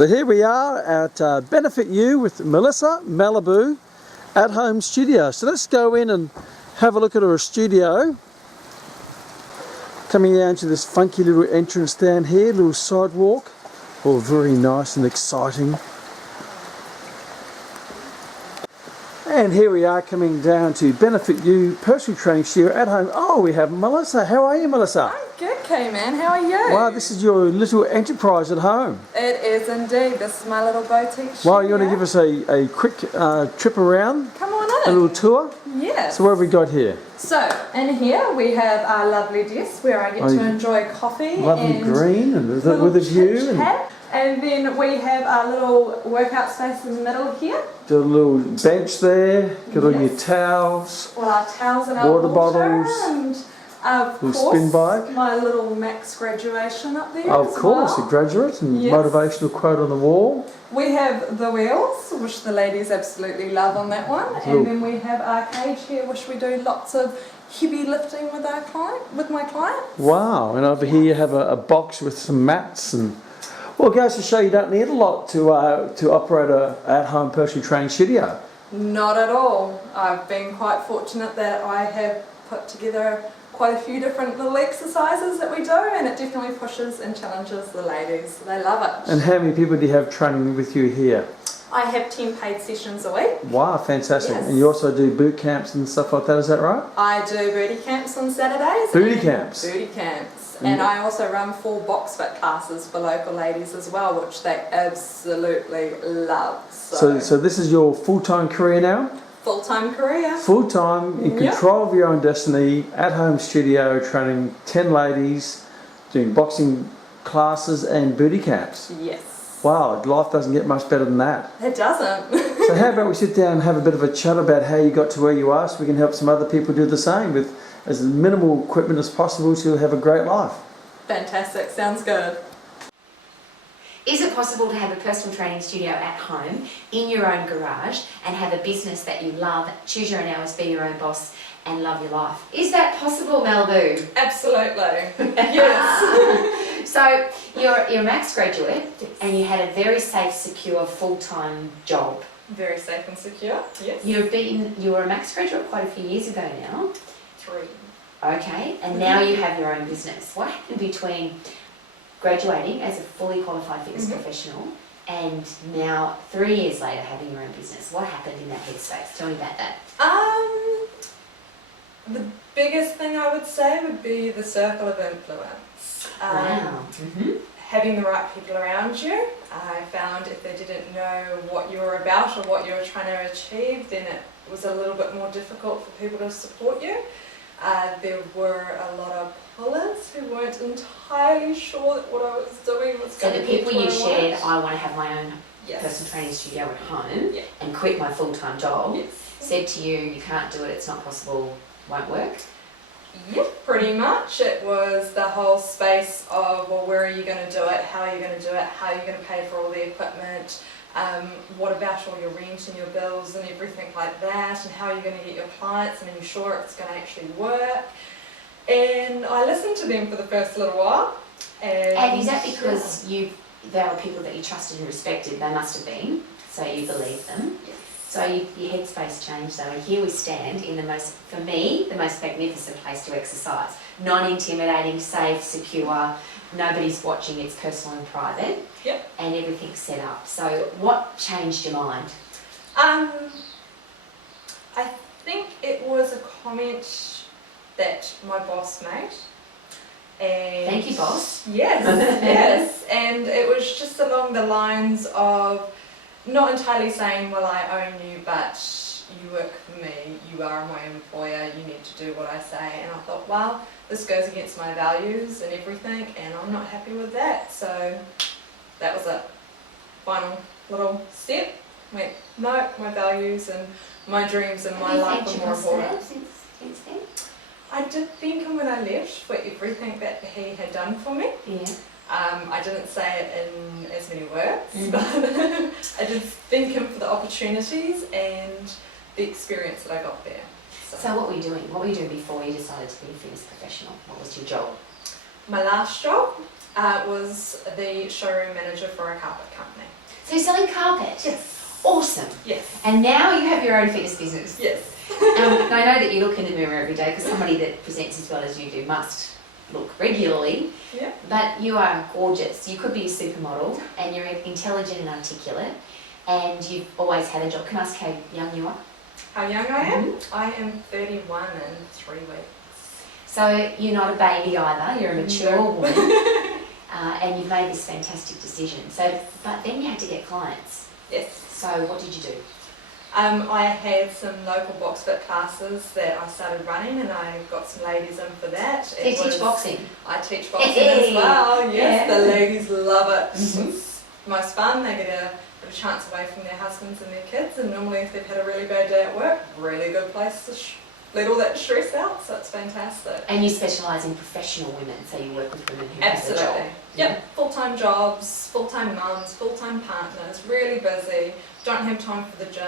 So here we are at Benefit You with Melissa Malibu at home studio. So let's go in and have a look at her studio. Coming down to this funky little entrance down here, little sidewalk. All very nice and exciting. And here we are coming down to Benefit You Personal Training Studio at home. Oh, we have Melissa. How are you, Melissa? I'm good, K-Man. How are you? Wow, this is your little enterprise at home. It is indeed. This is my little boutique studio. Well, you want to give us a quick trip around? Come on A in. little tour? Yes. So what have we got here? So, in here we have our lovely desk where I get to enjoy coffee. Lovely and green and with a view. And then we have our little workout space in the middle here. Got a little bench there, got all your towels. All our towels and our Water bottles. And of Little course, spin bike. my little Max graduation up there. Of as course, well. a graduate and Yes. motivational quote on the wall. We have the wheels, which the ladies absolutely love on that one, and then we have our cage here, which we do lots of heavy lifting with my client. Wow, and over here you have a box with some mats and. Well, it goes to show you don't need a lot to operate a at-home personal training studio. Not at all. I've been quite fortunate that I have put together quite a few different little exercises that we do, and it definitely pushes and challenges the ladies. They love it. And how many people do you have training with you here? I have 10 paid sessions a week. Wow, fantastic. Yes. And you also do boot camps and stuff like that, is that right? I do booty camps on Saturdays. Booty camps? Booty camps. And I also run 4 box fit classes for local ladies as well, which they absolutely love. So this is your full-time career now? Full-time career. Full-time, in control of your own destiny, at-home studio, training 10 ladies, doing boxing classes and booty camps. Yes. Wow, life doesn't get much better than that. It doesn't. So how about we sit down and have a bit of a chat about how you got to where you are so we can help some other people do the same with as minimal equipment as possible to have a great life. Fantastic, sounds good. Is it possible to have a personal training studio at home, in your own garage, and have a business that you love, choose your own hours, be your own boss, and love your life? Is that possible, Malibu? Absolutely. Yes. So you're a Max graduate, and you had a very safe, secure, full-time job. Very safe and secure, yes. You were a Max graduate quite a few years ago now. 3. Okay, and now you have your own business. What happened between graduating as a fully qualified fitness professional and now 3 years later having your own business? What happened in that headspace? Tell me about that. The biggest thing I would say would be the circle of influence. Wow. Having the right people around you. I found if they didn't know what you were about or what you were trying to achieve, then it was a little bit more difficult for people to support you. There were a lot of pullers who weren't entirely sure that what I was doing was So going the to be people you shared, I want to have my own personal training studio at home and quit my full-time job, said to you, you can't do it, it's not possible, won't work? Yep, pretty much. It was the whole space of, well, where are you going to do it, how are you going to do it, how are you going to pay for all the equipment, what about all your rent and your bills and everything like that, and how are you going to get your clients, and are you sure it's going to actually work? And I listened to them for the first little while. And is that because they were people that you trusted and respected? They must have been, so you believed them. Yes. So your headspace changed though, and here we stand in for me, the most magnificent place to exercise. Non-intimidating, safe, secure, nobody's watching, it's personal and private, and everything's set up. So what changed your mind? I think it was a comment that my boss made. And thank you, boss. Yes, yes. And it was just along the lines of not entirely saying, well, I own you, but you work for me, you are my employer, you need to do what I say. And I thought, well, this goes against my values and everything, and I'm not happy with that. So that was a final little step. Went, no, my values and my dreams and my life are more important. Since then? I did thank him when I left for everything that he had done for me. Yeah. I didn't say it in as many words, but I did thank him for the opportunities and the experience that I got there. So what were you doing? What were you doing before you decided to be a fitness professional? What was your job? My last job, Was the showroom manager for a carpet company. So you're selling carpet? Yes. Awesome. Yes. And now you have your own fitness business. Yes. And I know that you look in the mirror every day because somebody that presents as well as you do must look regularly. Yeah. But you are gorgeous. You could be a supermodel and you're intelligent and articulate and you've always had a job. Can I ask how young you are? How young I am? I am 31 in 3 weeks. So you're not a baby either, you're a mature No. woman and you've made this fantastic decision. But then you had to get clients. Yes. So what did you do? I had some local box fit classes that I started running and I got some ladies in for that. So you teach boxing? I teach boxing as well, yes. Yeah. The ladies love it. Mhm. It's most fun. They get a chance away from their husbands and their kids, and normally if they've had a really bad day at work, really good place to let all that stress out, so it's fantastic. And you specialise in professional women, so you work with women who have a job. Absolutely. Yep, full-time jobs, full-time mums, full-time partners, really busy, don't have time for the gym,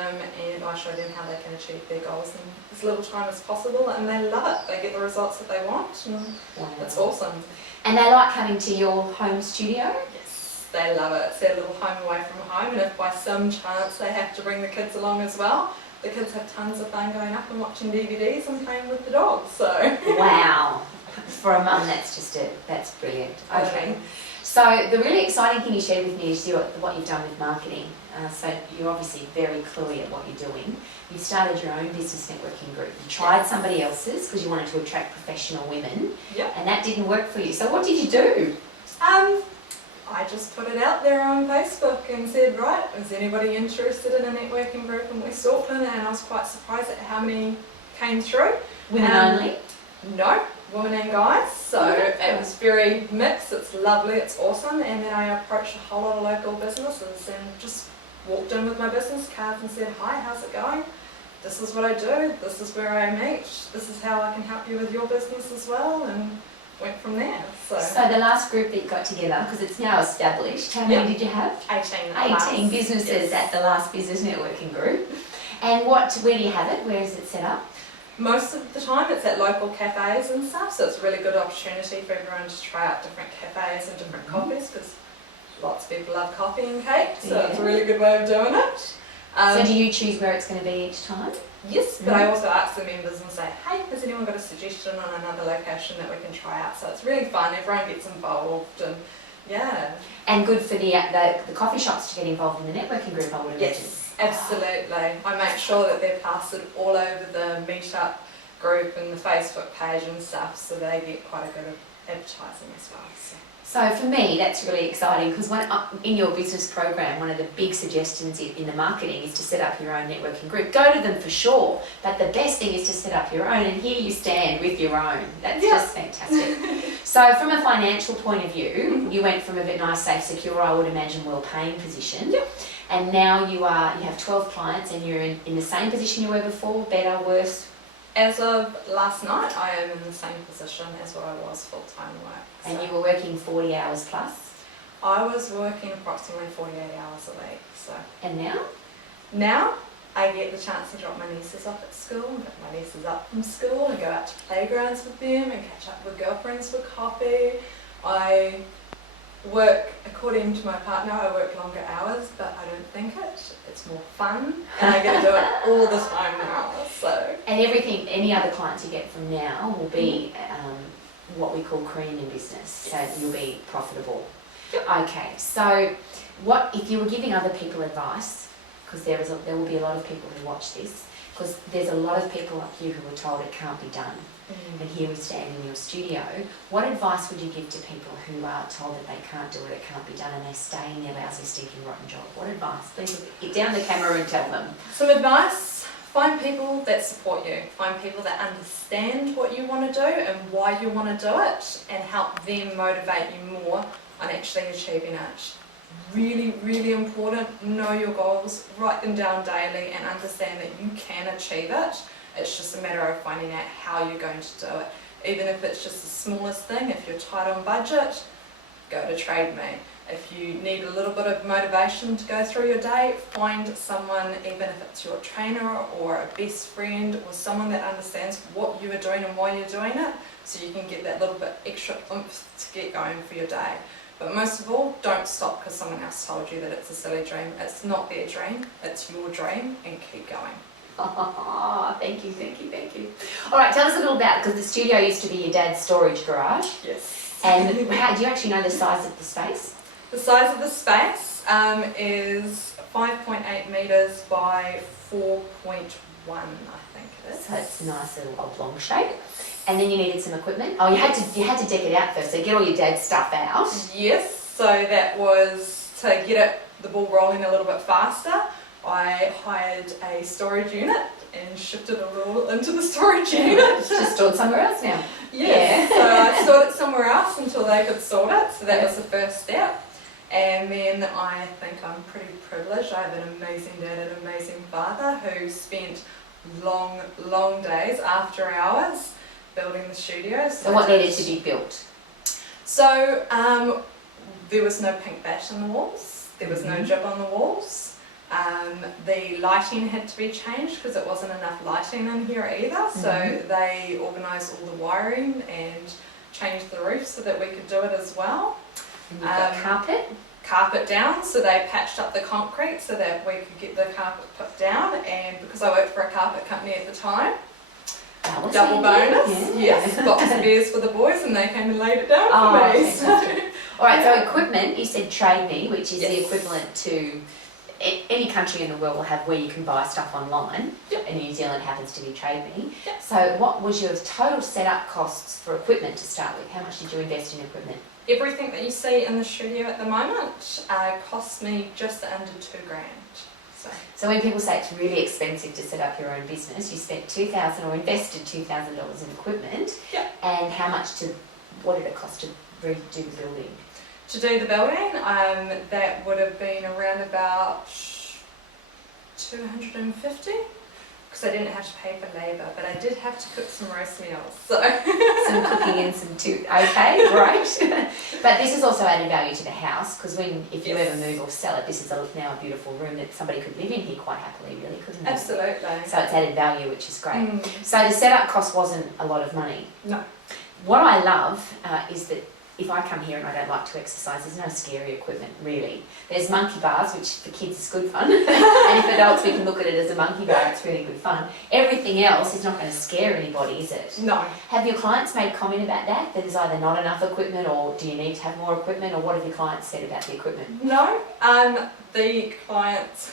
and I show them how they can achieve their goals in as little time as possible, and they love it. They get the results that they want, and Wow. it's awesome. And they like coming to your home studio? Yes, they love it. It's their little home away from home, and if by some chance they have to bring the kids along as well, the kids have tons of fun going up and watching DVDs and playing with the dogs, so. Wow. For a mum, that's brilliant. Okay. So the really exciting thing you shared with me is what you've done with marketing. So you're obviously very clear at what you're doing. You started your own business networking group. You tried somebody else's because you wanted to attract professional women. Yep. And that didn't work for you. So what did you do? I just put it out there on Facebook and said, right, is anybody interested in a networking group in West Auckland? And I was quite surprised at how many came through. Women only? No, women and guys. So it was very mixed. It's lovely, it's awesome. And then I approached a whole lot of local businesses and just walked in with my business cards and said, hi, how's it going? This is what I do. This is where I meet. This is how I can help you with your business as well. And went from there. So the last group that you got together, because it's now established, how many did you have? 18 businesses at the last business networking group. And where do you have it? Where is it set up? Most of the time it's at local cafes and stuff, so it's a really good opportunity for everyone to try out different cafes and different coffees, because lots of people love coffee and cake, so it's a really good way of doing it. So do you choose where it's going to be each time? Yes, but I also ask the members and say, hey, has anyone got a suggestion on another location that we can try out? So it's really fun, everyone gets involved, and yeah. And good for the coffee shops to get involved in the networking group, I would imagine. Yes, absolutely. I make sure that they're plastered all over the meetup group and the Facebook page and stuff, so they get quite a good advertising as well. So for me, that's really exciting because in your business program, one of the big suggestions in the marketing is to set up your own networking group. Go to them for sure, but the best thing is to set up your own, and here you stand with your own. That's just fantastic. So from a financial point of view, you went from a bit nice, safe, secure, I would imagine, well-paying position, and now you have 12 clients and you're in the same position you were before, better, worse? As of last night, I am in the same position as what I was full-time work. And you were working 40 hours plus? I was working approximately 48 hours a week. So. And now? Now, I get the chance to drop my nieces off at school and pick my nieces up from school and go out to playgrounds with them and catch up with girlfriends for coffee. I work, according to my partner, I work longer hours, but I don't think it. It's more fun, and I get to do it all the time now. So. And any other clients you get from now will be what we call cream in business, Yes. so you'll be profitable. Yep. Okay, so what if you were giving other people advice, because there will be a lot of people who watch this, because there's a lot of people like you who are told it can't be done, and here we stand in your studio, what advice would you give to people who are told that they can't do it, it can't be done, and they stay in their lousy, stinking, rotten job? What advice? Please get down the camera and tell them. Some advice: find people that support you, find people that understand what you want to do and why you want to do it, and help them motivate you more on actually achieving it. Really, really important. Know your goals, write them down daily, and understand that you can achieve it. It's just a matter of finding out how you're going to do it. Even if it's just the smallest thing, if you're tight on budget, go to Trade Me. If you need a little bit of motivation to go through your day, find someone, even if it's your trainer or a best friend or someone that understands what you are doing and why you're doing it, so you can get that little bit extra oomph to get going for your day. But most of all, don't stop because someone else told you that it's a silly dream. It's not their dream, it's your dream, and keep going. Oh, thank you, thank you, thank you. All right, tell us a little about, because the studio used to be your dad's storage garage. Yes. And how, do you actually know the size of the space? The size of the space is 5.8 metres by 4.1, I think it is. So it's a nice little oblong shape. And then you needed some equipment. Oh, you had to deck it out first, so get all your dad's stuff out. Yes, so that was to get the ball rolling a little bit faster. I hired a storage unit and shifted it all into the storage unit. It's just stored somewhere else now. Yes, so I stored it somewhere else until they could sort it, so that was the first step. And then I think I'm pretty privileged. I have an amazing dad and an amazing father who spent long, long days after hours building the studio. So what needed to be built? So there was no pink bash on the walls, there was no jib on the walls. The lighting had to be changed because it wasn't enough lighting in here either, so they organised all the wiring and changed the roof so that we could do it as well. And you've got Carpet down, so they patched up the concrete so that we could get the carpet put down, and because I worked for a carpet company at the time, double bonus, yes, box of beers for the boys, and they came and laid it down for me. So. Alright, so equipment, you said Trade Me, which is Yes. the equivalent to any country in the world will have where you can buy stuff online, Yep. and New Zealand happens to be Trade Me. Yep. So what was your total setup costs for equipment to start with? How much did you invest in equipment? Everything that you see in the studio at the moment costs me just under $2,000. So when people say it's really expensive to set up your own business, you spent $2,000 or invested $2,000 in equipment. Yep. And what did it cost to redo the building? To do the building, that would have been around about $250, because I didn't have to pay for labour, but I did have to cook some roast meals. So Some cooking and okay, great. But this has also added value to the house, because if you ever move or sell it, this is now a beautiful room that somebody could live in here quite happily, really, couldn't they? Absolutely. So it's added value, which is great. So the setup cost wasn't a lot of money. No. What I love is that if I come here and I don't like to exercise, there's no scary equipment, really. There's monkey bars, which for kids is good fun, and if adults, we can look at it as a monkey bar, it's really good fun. Everything else is not going to scare anybody, is it? No. Have your clients made comment about that there's either not enough equipment, or do you need to have more equipment, or what have your clients said about the equipment? No. The clients,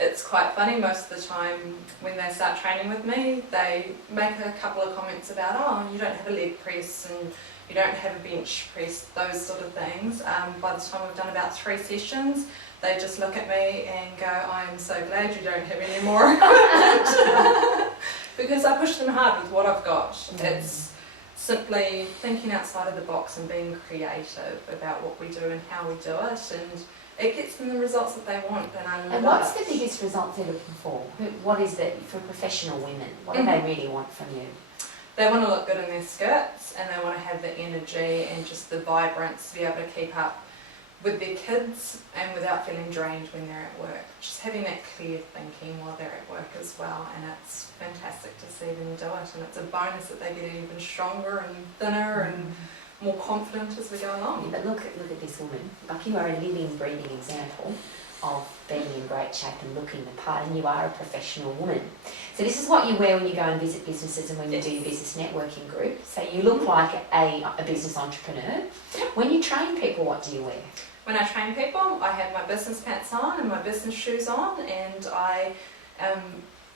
it's quite funny most of the time when they start training with me, they make a couple of comments about, oh, you don't have a leg press and you don't have a bench press, those sort of things. By the time we've done about 3 sessions, they just look at me and go, I am so glad you don't have any more equipment. Because I push them hard with what I've got. It's simply thinking outside of the box and being creative about what we do and how we do it, and it gets them the results that they want, and I love it. And what's the biggest result they're looking for? What is it for professional women? What do they really want from you? They want to look good in their skirts, and they want to have the energy and just the vibrance to be able to keep up with their kids and without feeling drained when they're at work. Just having that clear thinking while they're at work as well, and it's fantastic to see them do it, and it's a bonus that they get even stronger and thinner and more confident as we go along. But look at this woman. Like, you are a living, breathing example of being in great shape and looking the part, and you are a professional woman. So this is what you wear when you go and visit businesses and when you do your business networking group. So you look like a business entrepreneur. When you train people, what do you wear? When I train people, I have my business pants on and my business shoes on, and I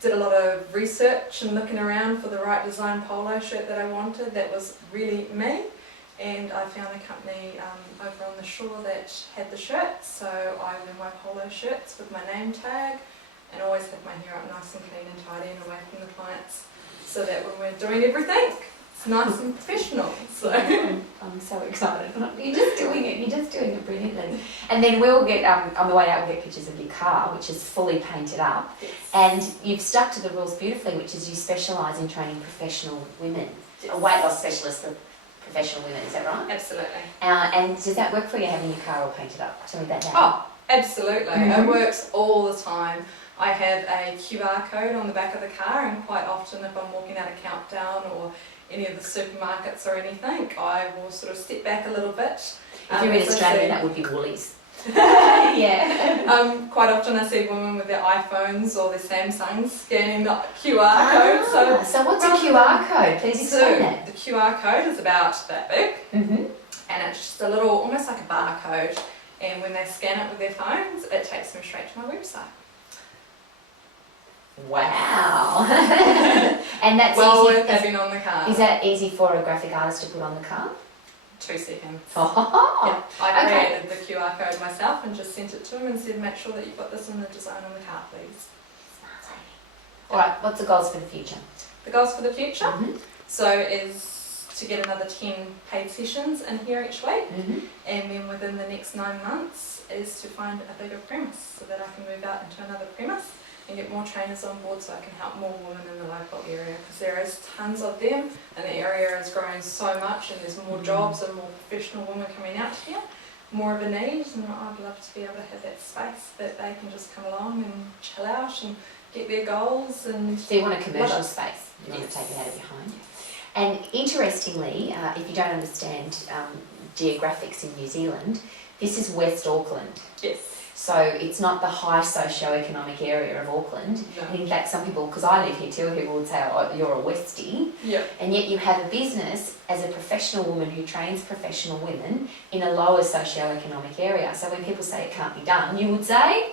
did a lot of research and looking around for the right design polo shirt that I wanted that was really me. And I found a company over on the shore that had the shirts, so I wear my polo shirts with my name tag and always have my hair up nice and clean and tidy and away from the clients, so that when we're doing everything, it's nice and professional. So I'm so excited. You're just doing it brilliantly. And then we'll get, on the way out, we'll get pictures of your car, which is fully painted up. yes. And you've stuck to the rules beautifully, which is you specialise in training professional women, a weight loss specialist for professional women, is that right? Absolutely. And does that work for you, having your car all painted up? Tell me about that. Oh, absolutely. It works all the time. I have a QR code on the back of the car, and quite often if I'm walking out of Countdown or any of the supermarkets or anything, I will sort of step back a little bit If you're in as I Australia, say- that would be Woolies. Yeah. Quite often I see women with their iPhones or their Samsungs scanning the QR code. So what's a rather QR code? Please explain that. The QR code is about that big, Mm-hmm. and it's just a little, almost like a barcode. And when they scan it with their phones, it takes them straight to my website. Wow. And that's Well easy. worth having on the card. Is that easy for a graphic artist to put on the card? 2 seconds. Oh. Yeah, I Okay. created the QR code myself and just sent it to them and said, make sure that you've got this in the design on the card, please. All right. What's the goals for the future? The goals for the future, Mm-hmm. so is to get another 10 paid sessions in here each week, Mm-hmm. and then within the next 9 months is to find a bigger premise so that I can move out into another premise and get more trainers on board so I can help more women in the local area, because there is tons of them and the area is growing so much and there's more jobs and more professional women coming out here, more of a need, and I'd love to be able to have that space that they can just come along and chill out and get their goals. And So you want a commercial Well, space. You want yes. to take it out of your home. And interestingly, if you don't understand geographics in New Zealand, this is West Auckland. yes, So it's not the high socio-economic area of Auckland. no. And in fact, some people, because I live here too, people would say, oh, you're a Westie. Yeah, And yet you have a business as a professional woman who trains professional women in a lower socio-economic area. So when people say it can't be done, you would say,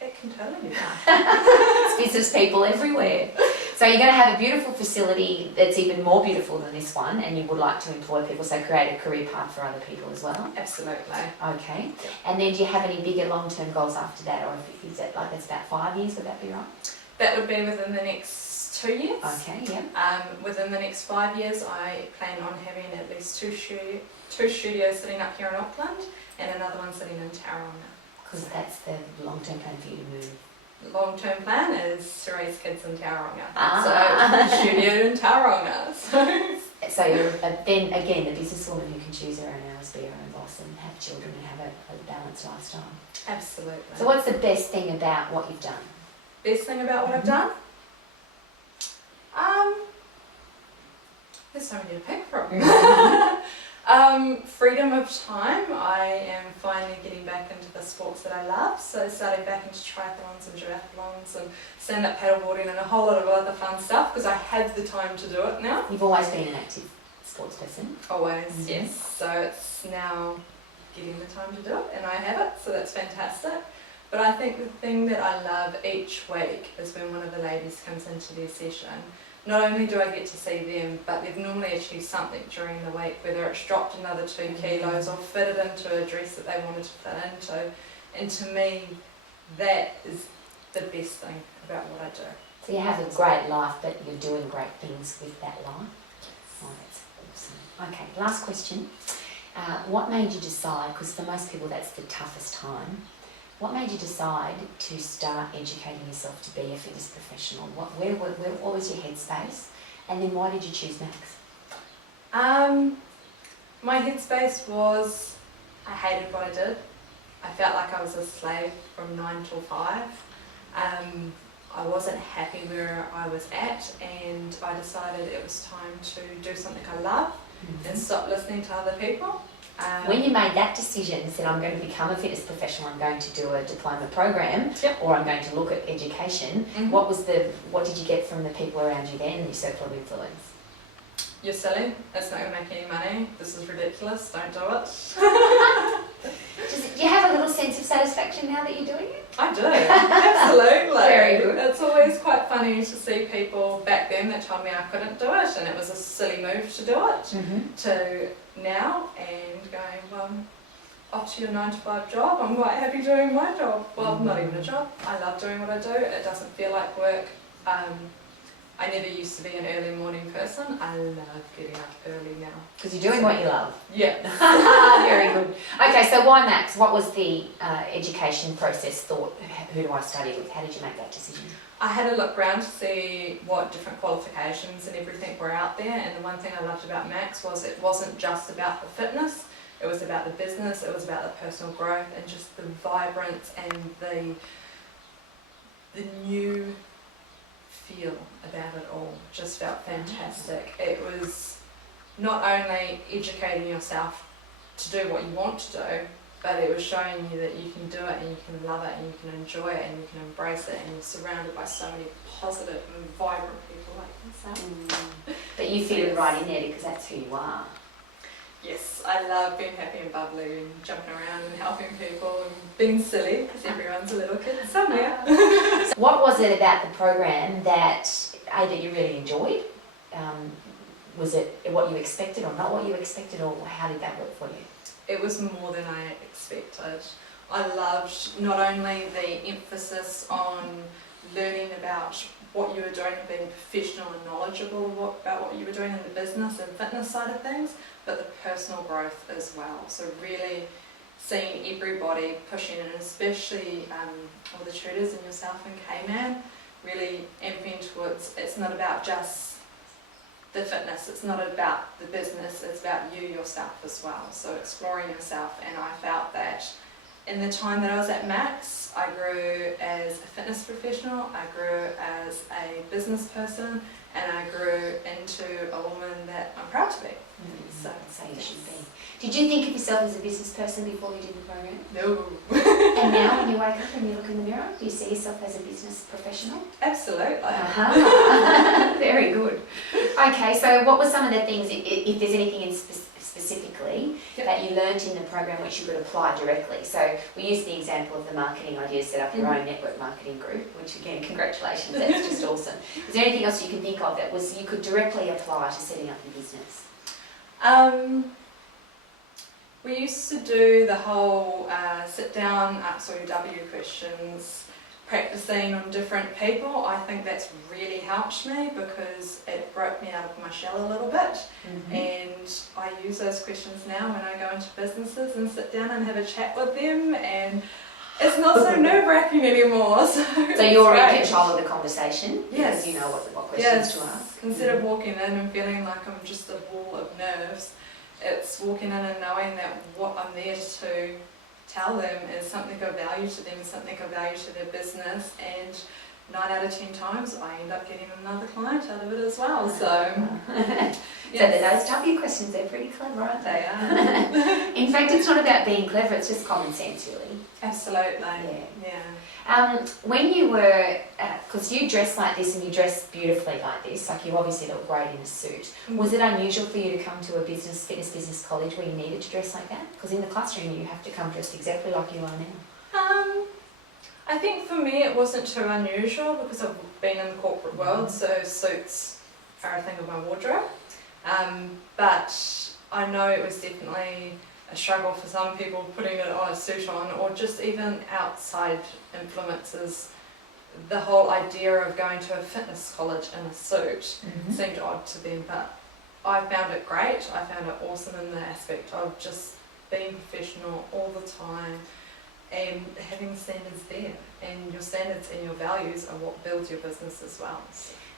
it can totally be done. it's business people everywhere. So you're going to have a beautiful facility that's even more beautiful than this one, and you would like to employ people, so create a career path for other people as well. Absolutely. Okay. And then do you have any bigger long-term goals after that, or is it like it's about 5 years, would that be right? That would be within the next 2 years. Okay, yeah. Within the next 5 years, I plan on having at least two studios sitting up here in Auckland and another one sitting in Tauranga. Because that's the long-term plan for you to move. The long-term plan is to raise kids in Tauranga. Ah. So, studio in Tauranga. So you're then again the businesswoman who can choose her own hours, be her own boss, and have children and have a balanced lifestyle. Absolutely. So what's the best thing about what you've done? Best thing about what I've done? There's so many to pick from. Freedom of time. I am finally getting back into the sports that I love. So starting back into triathlons and duathlons and stand-up paddleboarding and a whole lot of other fun stuff because I have the time to do it now. You've always been an active sports person. Always, Mhm. yes. So it's now getting the time to do it and I have it, so that's fantastic. But I think the thing that I love each week is when one of the ladies comes into their session. Not only do I get to see them, but they've normally achieved something during the week, whether it's dropped another 2 kilos or fitted into a dress that they wanted to fit into. And to me, that is the best thing about what I do. So you have a great life, but you're doing great things with that life. Oh, that's awesome. Okay, last question. What made you decide, because for most people that's the toughest time, what made you decide to start educating yourself to be a fitness professional? What was your headspace? And then why did you choose Max? My headspace was I hated what I did. I felt like I was a slave from 9 till 5. I wasn't happy where I was at, and I decided it was time to do something I love and stop listening to other people. When you made that decision and said, I'm going to become a fitness professional, I'm going to do a diploma program, Yep. or I'm going to look at education, Mhm. what did you get from the people around you then, your circle of influence? You're silly, that's not going to make any money, this is ridiculous, don't do it. Do you have a little sense of satisfaction now that you're doing it? I do, absolutely. Very good. It's always quite funny to see people back then that told me I couldn't do it and it was a silly move to do it, to now and going, well, off to your 9 to 5 job, I'm quite happy doing my job. Well, not even a job, I love doing what I do, it doesn't feel like work. I never used to be an early morning person, I love getting up early now. Because you're doing what you love. Yeah. Very good. Okay, so why Max? What was the education process thought? Who do I study with? How did you make that decision? I had a look around to see what different qualifications and everything were out there, and the one thing I loved about Max was it wasn't just about the fitness, it was about the business, it was about the personal growth and just the vibrance and the new feel about it all. Just felt fantastic. It was not only educating yourself to do what you want to do, but it was showing you that you can do it and you can love it and you can enjoy it and you can embrace it, and you're surrounded by so many positive and vibrant people like yourself. But you fit right in there because that's who you are. Yes, I love being happy and bubbly and jumping around and helping people and being silly, because everyone's a little kid somewhere. So what was it about the program that you really enjoyed? Was it what you expected or not what you expected, or how did that work for you? It was more than I expected. I loved not only the emphasis on learning about what you were doing and being professional and knowledgeable about what you were doing in the business and fitness side of things, but the personal growth as well. So really seeing everybody pushing, and especially all the tutors and yourself and K-Man, really amping towards, it's not about just the fitness, it's not about the business, it's about you yourself as well. So exploring yourself, and I felt that in the time that I was at Max, I grew as a fitness professional, I grew as a business person, and I grew into a woman that I'm proud to be. So you should be. Did you think of yourself as a business person before you did the program? No. And now when you wake up and you look in the mirror, do you see yourself as a business professional? Absolutely. Very good. Okay, so what were some of the things, if there's anything in specifically that you learnt in the program which you could apply directly? So we used the example of the marketing idea, set up your own network marketing group, which again, congratulations, that's just awesome. Is there anything else you can think of that was you could directly apply to setting up your business? We used to do the whole sit down, answer your W questions, practicing on different people. I think that's really helped me because it broke me out of my shell a little bit. And I use those questions now when I go into businesses and sit down and have a chat with them, and it's not so nerve-wracking anymore. So you're in control of the conversation because yes. you know what questions to ask. Instead of walking in and feeling like I'm just a ball of nerves, it's walking in and knowing that what I'm there to tell them is something of value to them, something of value to their business, and 9 out of 10 times I end up getting another client out of it as well. So, yes. So those W questions, they're pretty clever, aren't they? They are. In fact, it's not about being clever, it's just common sense, really. Absolutely. Yeah. When you were, because you dress like this and you dress beautifully like this, like you obviously look great in a suit. Was it unusual for you to come to a fitness business college where you needed to dress like that? Because in the classroom you have to come dressed exactly like you are now. I think for me it wasn't too unusual because I've been in the corporate world, so suits are a thing of my wardrobe. But I know it was definitely a struggle for some people putting it on a suit on, or just even outside influences. The whole idea of going to a fitness college in a suit seemed odd to them, but I found it great. I found it awesome in the aspect of just being professional all the time and having standards there, and your standards and your values are what builds your business as well.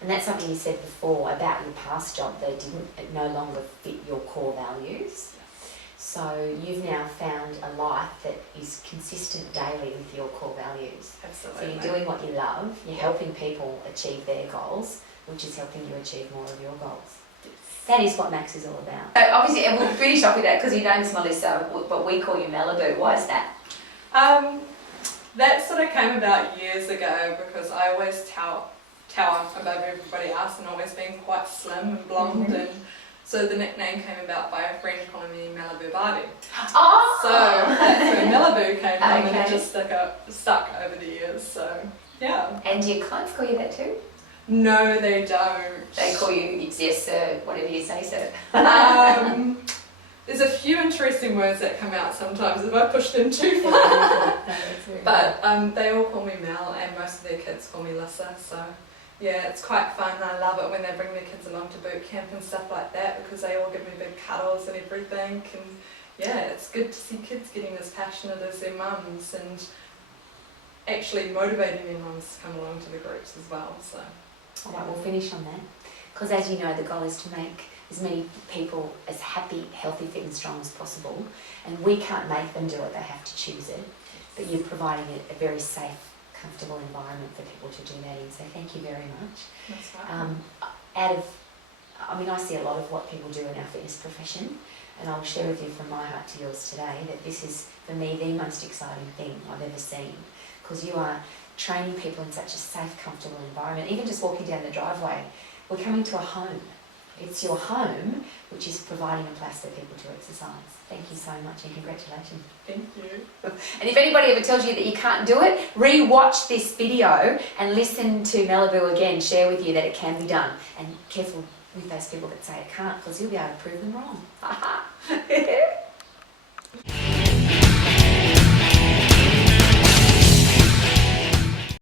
And that's something you said before about your past job that it no longer fit your core values. So you've now found a life that is consistent daily with your core values. Absolutely. So you're doing what you love, you're helping people achieve their goals, which is helping you achieve more of your goals. That is what Max is all about. So obviously, and we'll finish off with that because your name's Melissa, but we call you Malibu. Why is that? That sort of came about years ago because I always tower above everybody else and always been quite slim and blonde, and so the nickname came about by a friend calling me Malibu Barbie. Oh! So that's where Malibu came from, and it just stuck over the years. So yeah. And do your clients call you that too? No, they don't. They call you yes sir, whatever you say sir. There's a few interesting words that come out sometimes if I push them too far. But they all call me Mel, and most of their kids call me Lissa. So yeah, it's quite fun. I love it when they bring their kids along to boot camp and stuff like that because they all give me big cuddles and everything. And yeah, it's good to see kids getting as passionate as their mums and actually motivating their mums to come along to the groups as well. So. All right, we'll finish on that. Because as you know, the goal is to make as many people as happy, healthy, fit and strong as possible. And we can't make them do it, they have to choose it. But you're providing a very safe, comfortable environment for people to do that in. So thank you very much. That's right. Out of I mean, I see a lot of what people do in our fitness profession, and I'll share with you from my heart to yours today that this is, for me, the most exciting thing I've ever seen, because you are training people in such a safe, comfortable environment. Even just walking down the driveway, we're coming to a home. It's your home which is providing a place for people to exercise. Thank you so much and congratulations. Thank you. And if anybody ever tells you that you can't do it, re-watch this video and listen to Malibu again share with you that it can be done. And careful with those people that say it can't, because you'll be able to prove them wrong.